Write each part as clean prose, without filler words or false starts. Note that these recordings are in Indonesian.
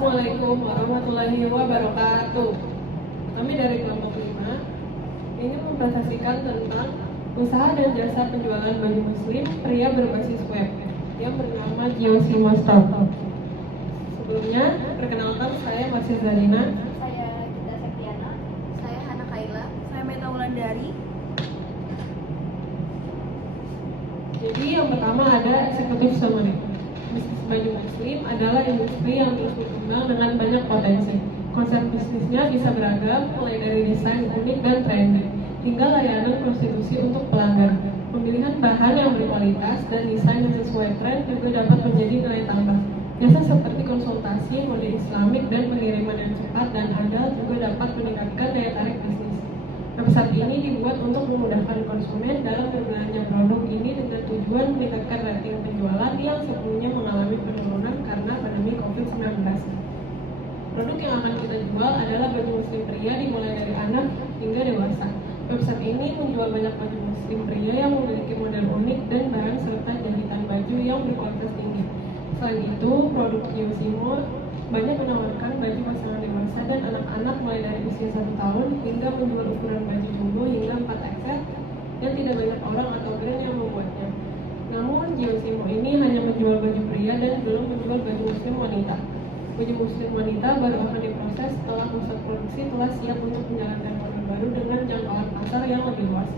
Assalamualaikum warahmatullahi wabarakatuh. Kami dari kelompok 5 ini mempresentasikan tentang usaha dan jasa penjualan baju muslim pria berbasis web yang bernama Giosimo Store. Sebelumnya, perkenalkan saya Masih Zarina. Saya Gita Septiana. Saya Hana Kaila. Saya Meta Wulandari. Jadi yang pertama ada eksekutif summary. Bisnis baju muslim adalah industri yang terus berkembang dengan banyak potensi. Konsep bisnisnya bisa beragam, mulai dari desain unik dan trendy, hingga layanan prostitusi untuk pelanggan. Pemilihan bahan yang berkualitas dan desain yang sesuai tren juga dapat menjadi nilai tambah. Jasa seperti konsultasi, mode islamik, dan pengiriman yang cepat dan andal juga dapat meningkatkan daya tarik bisnis. Website ini dibuat untuk memudahkan konsumen dalam berbelanja produk ini dengan tujuan meningkatkan rating penjualan yang sebelumnya mengalami penurunan karena pandemi COVID-19. Produk yang akan kita jual adalah baju muslim pria dimulai dari anak hingga dewasa. Website ini menjual banyak baju muslim pria yang memiliki model unik dan bahan serta jahitan baju yang berkualitas tinggi. Selain itu, produk Giosimo banyak menawarkan baju pasangan dewasa dan anak-anak mulai dari usia 1 tahun hingga menjual ukuran baju jumbo hingga 4XL yang tidak banyak orang atau brand yang membuatnya. Namun, Giosimo ini hanya menjual baju pria dan belum menjual baju muslim wanita. Baju muslim wanita baru akan diproses setelah pusat produksi telah siap untuk menjalankan model baru dengan jangkauan pasar yang lebih luas.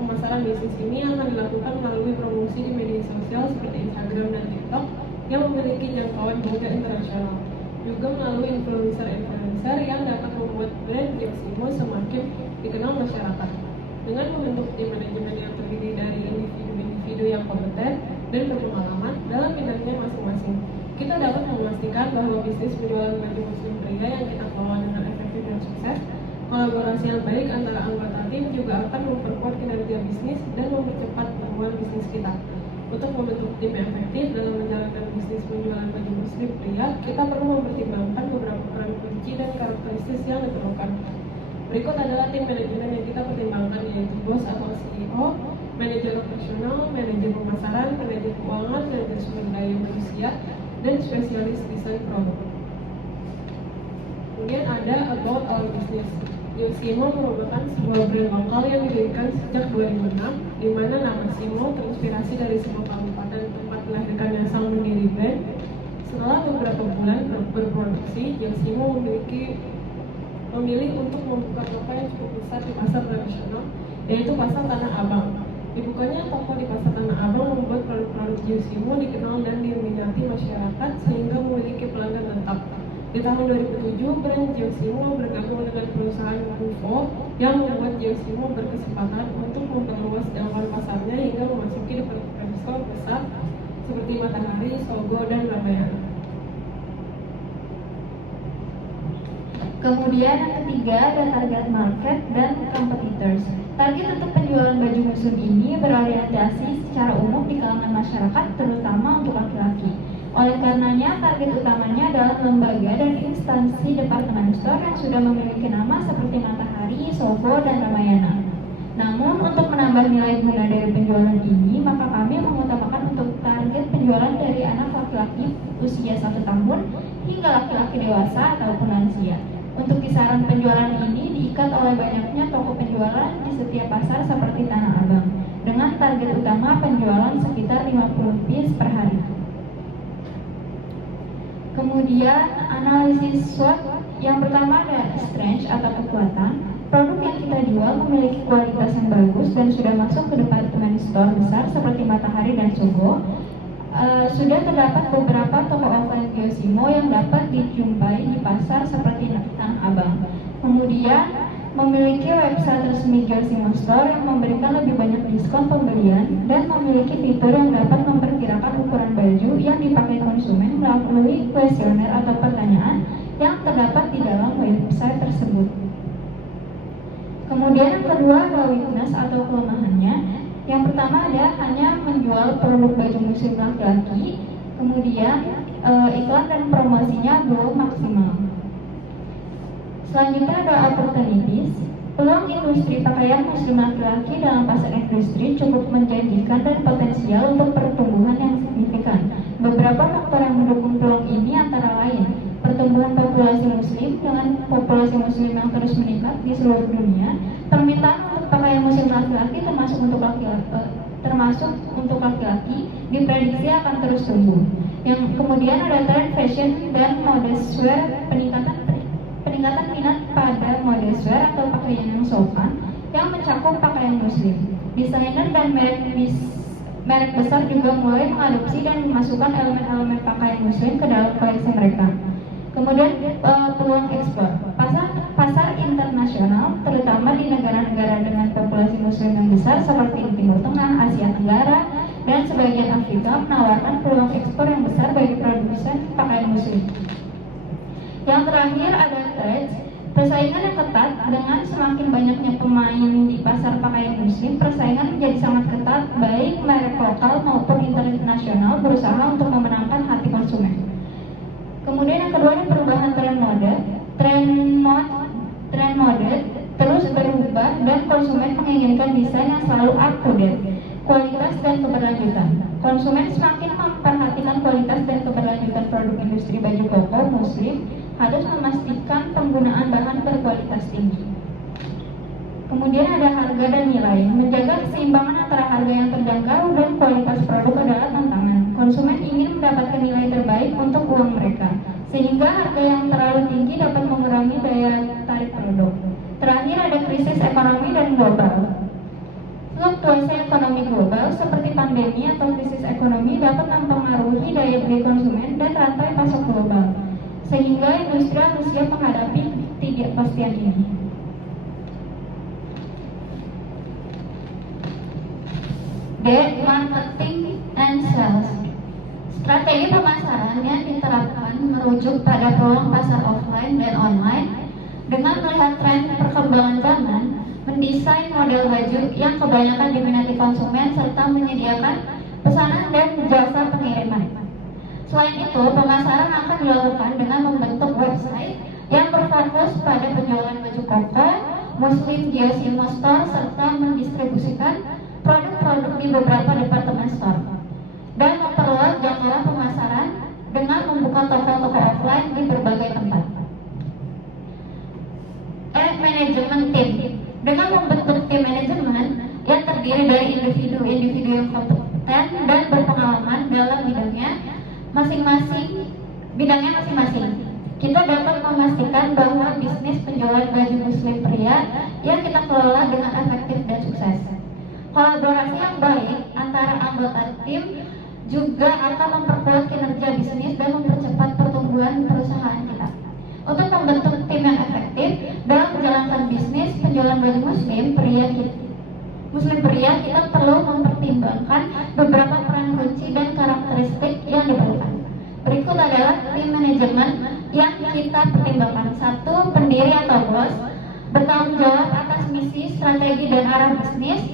Pemasaran bisnis ini akan dilakukan melalui promosi di media sosial seperti Instagram dan TikTok yang memiliki jangkauan hingga internasional. Juga melalui influencer-influencer yang dapat membuat brand Giosimo semakin dikenal masyarakat. Dengan membentuk tim manajemen yang terdiri dari individu-individu yang kompeten dan berpengalaman dalam bidangnya masing-masing, kita dapat memastikan bahwa bisnis penjualan baju muslim pria yang kita kelola dengan efektif dan sukses. Kolaborasi yang baik antara anggota tim juga akan memperkuat kinerja bisnis dan mempercepat pertumbuhan bisnis kita. Untuk membentuk tim yang efektif dalam menjalankan bisnis penjualan baju muslim pria, kita perlu mempertimbangkan beberapa peran kunci dan karakteristik yang diperlukan. Berikut adalah tim manajemen yang kita pertimbangkan, yaitu bos atau CEO, manajer operasional, manajer pemasaran, manajer keuangan, manajer sumber daya manusia, dan spesialis desain produk. Kemudian ada about our business. Giosimo merupakan sebuah brand lokal yang didirikan sejak 2006, di mana nama Simo terinspirasi dari sebuah kabupaten tempat dilahirkannya sang pendiri brand. Setelah beberapa bulan berproduksi, Giosimo memilih untuk membuka toko yang cukup besar di pasar tradisional, yaitu pasar Tanah Abang. Dibukanya toko di pasar Tanah Abang membuat produk-produk Giosimo dikenal dan diminati masyarakat sehingga memiliki pelanggan tetap. Di tahun 2007, brand Giosimo bergabung dengan perusahaan Bufo yang membuat Giosimo berkesempatan untuk memperluas jangkauan pasarnya hingga memasuki department store besar seperti Matahari, Sogo, dan Ramayana. Kemudian yang ketiga ada target market dan competitors. Target untuk penjualan baju muslim ini berorientasi secara umum di kalangan masyarakat, terutama untuk laki-laki. Oleh karenanya, target utamanya adalah lembaga dan instansi departemen store yang sudah memiliki nama seperti Matahari, Sogo, dan Ramayana. Namun, untuk menambah nilai guna dari penjualan ini, maka kami mengutamakan untuk target penjualan dari anak laki-laki usia 1 tahun hingga laki-laki dewasa ataupun lansia. Untuk kisaran penjualan ini diikat oleh banyaknya toko penjualan di setiap pasar seperti Tanah Abang, dengan target utama penjualan sekitar 50 piece per hari. Kemudian analisis SWOT. Yang pertama ada strength atau kekuatan. Produk yang kita jual memiliki kualitas yang bagus dan sudah masuk ke departemen store besar seperti Matahari dan Sogo. Sudah terdapat beberapa toko offline Giosimo yang dapat dijumpai di pasar seperti Tanah Abang. Kemudian memiliki website resmi Giosimo Store yang memberikan lebih banyak diskon pembelian dan memiliki fitur yang dapat memperkirakan ukuran baju yang dipakai konsumen melalui kuesioner atau pertanyaan yang terdapat di dalam website tersebut. Kemudian yang kedua adalah weakness atau kelemahannya. Yang pertama ada hanya menjual produk baju muslim laki-laki, kemudian iklan dan promosinya belum maksimal. Selanjutnya ada opportunities. Peluang industri pakaian muslim laki-laki dalam pasar industri cukup menjanjikan dan potensial untuk pertumbuhan yang signifikan. Beberapa faktor yang mendukung peluang ini antara lain pertumbuhan pertumbuhan populasi muslim dengan populasi muslim yang terus meningkat di seluruh dunia, permintaan untuk pakaian muslim laki-laki termasuk untuk laki-laki diprediksi akan terus tumbuh. Yang kemudian ada tren fashion dan modest wear, peningkatan minat pada modest wear atau pakaian yang sopan yang mencakup pakaian muslim. Desainer dan merek besar juga mulai mengadopsi dan memasukkan elemen-elemen pakaian muslim ke dalam koleksi mereka. Kemudian peluang ekspor. Pasar internasional, terutama di negara-negara dengan populasi muslim yang besar seperti di Timur Tengah, Asia Tenggara, dan sebagian Afrika, menawarkan peluang ekspor yang besar bagi produsen pakaian muslim. Yang terakhir ada trade. Persaingan yang ketat. Dengan semakin banyaknya pemain di pasar pakaian muslim, persaingan menjadi sangat ketat, baik merek lokal maupun internasional berusaha untuk memenangkan hati konsumen. Kemudian yang kedua ada perubahan tren mode. Tren mode terus berubah dan konsumen menginginkan desain yang selalu up to date, kualitas dan keberlanjutan. Konsumen semakin memperhatikan kualitas dan keberlanjutan produk industri baju koko muslim, harus memastikan penggunaan bahan berkualitas tinggi. Kemudian ada harga dan nilai. Menjaga keseimbangan antara harga yang terjangkau dan kualitas produk adalah tantangan. Konsumen ingin mendapatkan nilai terbaik untuk uang mereka, sehingga harga yang terlalu tinggi dapat mengurangi daya tarik produk. Terakhir ada krisis ekonomi dan global. Fluktuasi ekonomi global seperti pandemi atau krisis ekonomi dapat mempengaruhi daya beli konsumen dan rantai pasok global, sehingga industri harus siap menghadapi ketidakpastian ini. D. Marketing and sales. Strategi pemasaran yang diterapkan merujuk pada peluang pasar offline dan online dengan melihat tren perkembangan zaman, mendesain model baju yang kebanyakan diminati konsumen serta menyediakan pesanan dan jasa pengiriman. Selain itu, pemasaran akan dilakukan dengan membentuk website yang berfokus pada penjualan baju koko, muslim Giosimo Store, serta mendistribusikan produk-produk di beberapa departemen store, dan memperluas jangkauan pemasaran dengan membuka toko-toko offline di berbagai tempat. Manajemen tim. Dengan membentuk tim manajemen yang terdiri dari individu-individu yang kompeten dan berpengalaman dalam bidangnya masing-masing, kita dapat memastikan bahwa bisnis penjualan baju muslim pria yang kita kelola dengan efektif dan sukses. Kolaborasi yang baik antara anggota tim juga akan memperkuat kinerja bisnis dan mempercepat pertumbuhan perusahaan kita. Untuk membentuk tim yang efektif dalam menjalankan bisnis penjualan baju muslim pria, kita perlu mempertimbangkan beberapa peran kunci dan karakteristik yang diperlukan. Berikut adalah tim manajemen yang kita pertimbangkan. 1. Pendiri atau bos, bertanggung jawab atas misi, strategi, dan arah bisnis,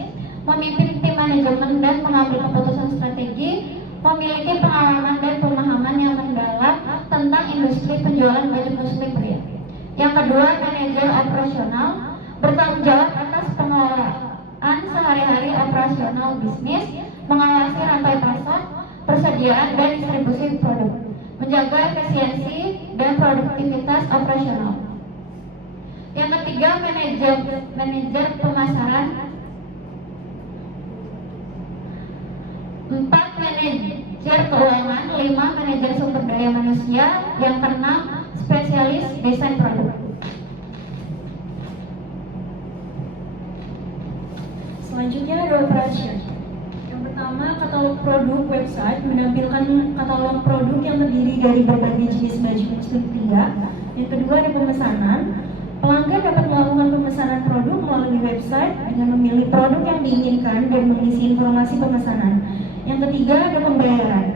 memimpin tim manajemen dan mengambil keputusan strategi, memiliki pengalaman dan pemahaman yang mendalam tentang industri penjualan baju muslim pria. Yang kedua, manajer operasional, bertanggung jawab atas pengelolaan sehari-hari operasional bisnis, mengawasi rantai pasok, persediaan dan distribusi produk, menjaga efisiensi dan produktivitas operasional. Yang ketiga, manajer pemasaran. 4. Manajer keuangan. 5. Manajer sumber daya manusia. Yang keenam, spesialis desain produk. Selanjutnya ada operation. Yang pertama, katalog produk website menampilkan katalog produk yang terdiri dari berbagai jenis baju muslim pria. Yang kedua ada pemesanan. Pelanggan dapat melakukan pemesanan produk melalui website dengan memilih produk yang diinginkan dan mengisi informasi pemesanan. Yang ketiga ada pembayaran.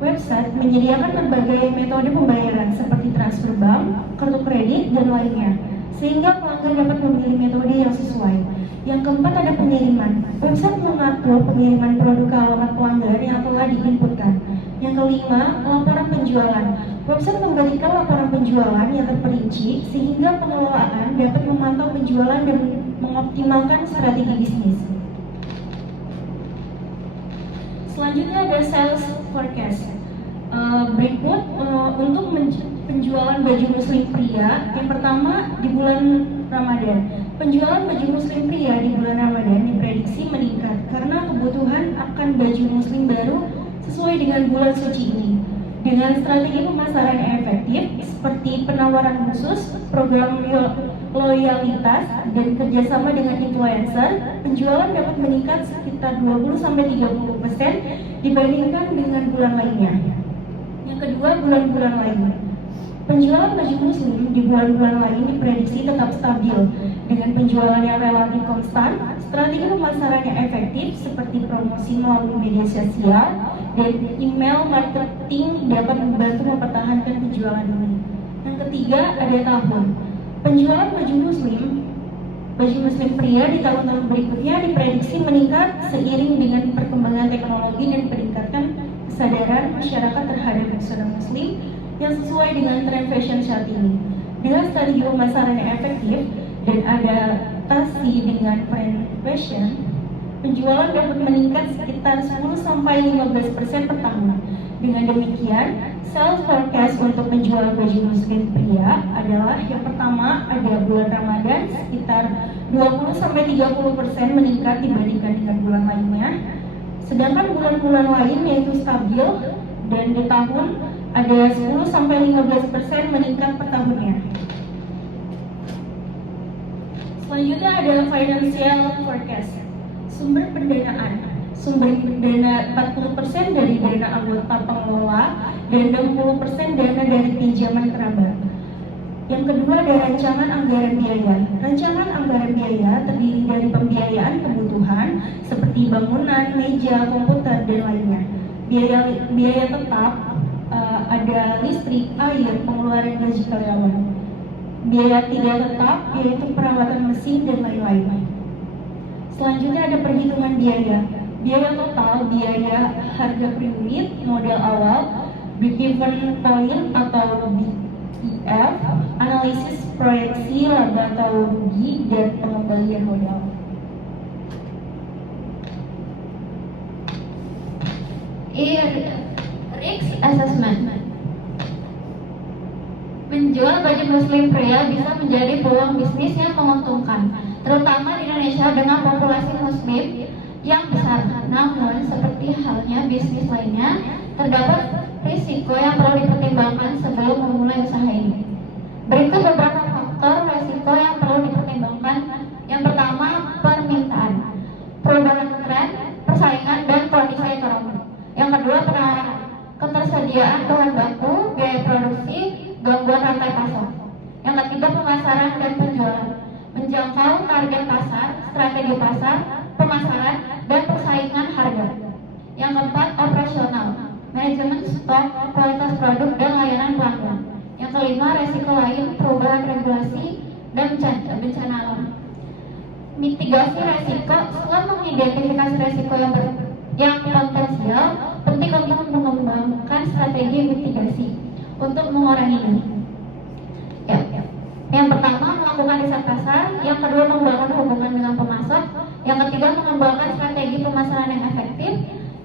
Website menyediakan berbagai metode pembayaran seperti transfer bank, kartu kredit, dan lainnya, sehingga pelanggan dapat memilih metode yang sesuai. Yang keempat ada pengiriman. Website mengatur pengiriman produk ke alamat pelanggan yang telah diinputkan. Yang kelima, laporan penjualan. Website memberikan laporan penjualan yang terperinci sehingga pengelolaan dapat memantau penjualan dan mengoptimalkan strategi bisnis. Selanjutnya ada sales forecast. Berikut untuk penjualan penjualan baju muslim pria. Yang pertama di bulan Ramadan. Penjualan baju muslim pria di bulan Ramadan diprediksi meningkat karena kebutuhan akan baju muslim baru sesuai dengan bulan suci ini. Dengan strategi pemasaran yang efektif seperti penawaran khusus, program loyalitas, dan kerjasama dengan influencer, penjualan dapat meningkat sekitar 20-30% dibandingkan dengan bulan lainnya. Yang kedua, bulan-bulan lain. Penjualan baju muslim di bulan-bulan lain diprediksi tetap stabil dengan penjualan yang relatif konstan, strategi pemasaran yang efektif seperti promosi melalui media sosial dan email marketing dapat membantu mempertahankan penjualan ini. Yang ketiga, ada tahun. Penjualan baju muslim pria di tahun-tahun berikutnya diprediksi meningkat seiring dengan perkembangan teknologi dan peningkatan kesadaran masyarakat terhadap busana muslim yang sesuai dengan tren fashion saat ini. Dengan strategi pemasaran yang efektif dan adaptasi dengan tren fashion, penjualan dapat meningkat sekitar 10-15% per tahun. Dengan demikian, sales forecast untuk penjualan baju muslim pria adalah yang pertama ada bulan Ramadan sekitar 20-30% meningkat dibandingkan dengan bulan lainnya. Sedangkan bulan-bulan lain yaitu stabil dan di tahun ada 10-15% meningkat per tahunnya. Selanjutnya ada financial forecast. Sumber pendanaan. Sumber dana 40% dari dana anggota pengelola dan 60% dana dari pinjaman kerabat. Yang kedua ada rancangan anggaran biaya. Rancangan anggaran biaya terdiri dari pembiayaan kebutuhan seperti bangunan, meja, komputer, dan lainnya. Biaya tetap ada listrik, air, pengeluaran gaji karyawan. Biaya tidak tetap yaitu perawatan mesin dan lain-lain. Selanjutnya ada perhitungan biaya. Biaya total, biaya harga per unit, modal awal, break-even point atau BEF, analisis proyeksi laba atau rugi, dan pengembalian modal. Risk assessment. Menjual baju muslim pria bisa menjadi peluang bisnis yang menguntungkan, terutama di Indonesia dengan populasi muslim yang besar. Namun, seperti halnya bisnis lainnya, terdapat risiko yang perlu dipertimbangkan sebelum memulai usaha ini. Berikut beberapa faktor risiko yang perlu dipertimbangkan. Yang pertama, permintaan, perubahan tren, persaingan, dan kondisi ekonomi. Yang kedua, penawaran, ketersediaan bahan baku, biaya produksi, gangguan rantai pasok. Yang ketiga, pemasaran dan penjualan, menjangkau target pasar, strategi pasar, pemasaran, dan persaingan harga. Yang keempat, operasional, manajemen stok, kualitas produk, dan layanan pelanggan. Yang kelima, resiko lain, perubahan regulasi, dan bencana alam. Mitigasi resiko. Setelah mengidentifikasi resiko yang potensial, penting untuk mengembangkan strategi mitigasi untuk mengurangi ini. Yang pertama, melakukan riset pasar. Yang kedua, membangun hubungan dengan pemasok. Yang ketiga, mengembangkan strategi pemasaran yang efektif.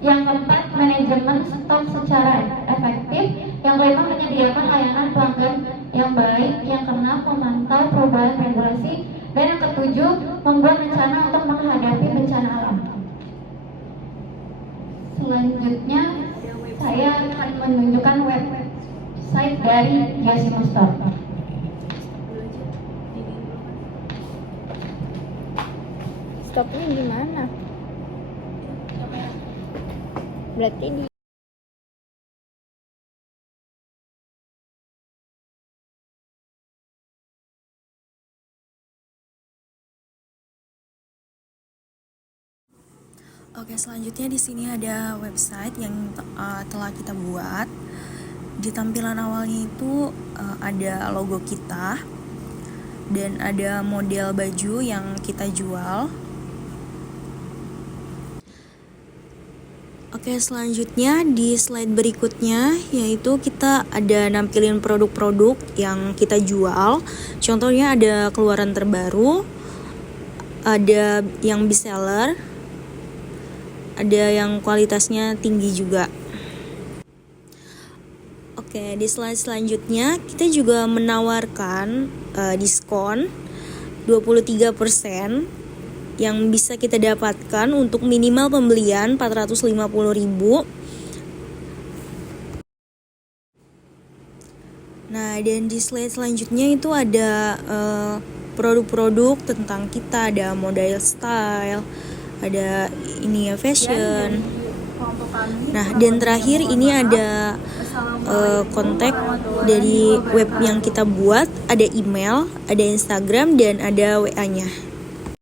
Yang keempat, manajemen stok secara efektif. Yang kelima, menyediakan layanan pelanggan yang baik. Yang keenam, memantau perubahan regulasi. Dan yang ketujuh, membuat rencana untuk menghadapi bencana alam. Selanjutnya, saya akan menunjukkan website dari Yosimo Store. Stopnya gimana? Berarti di Oke, selanjutnya di sini ada website yang telah kita buat. Di tampilan awalnya itu ada logo kita dan ada model baju yang kita jual. Oke, selanjutnya di slide berikutnya yaitu kita ada nampilin produk-produk yang kita jual. Contohnya ada keluaran terbaru, ada yang best seller, ada yang kualitasnya tinggi juga. Oke, di slide selanjutnya kita juga menawarkan diskon 23% yang bisa kita dapatkan untuk minimal pembelian 450.000. Nah, dan di slide selanjutnya itu ada produk-produk tentang kita, ada model style, ada ini ya fashion. Nah, dan terakhir ini ada kontak dari web yang kita buat, ada email, ada Instagram, dan ada WA-nya.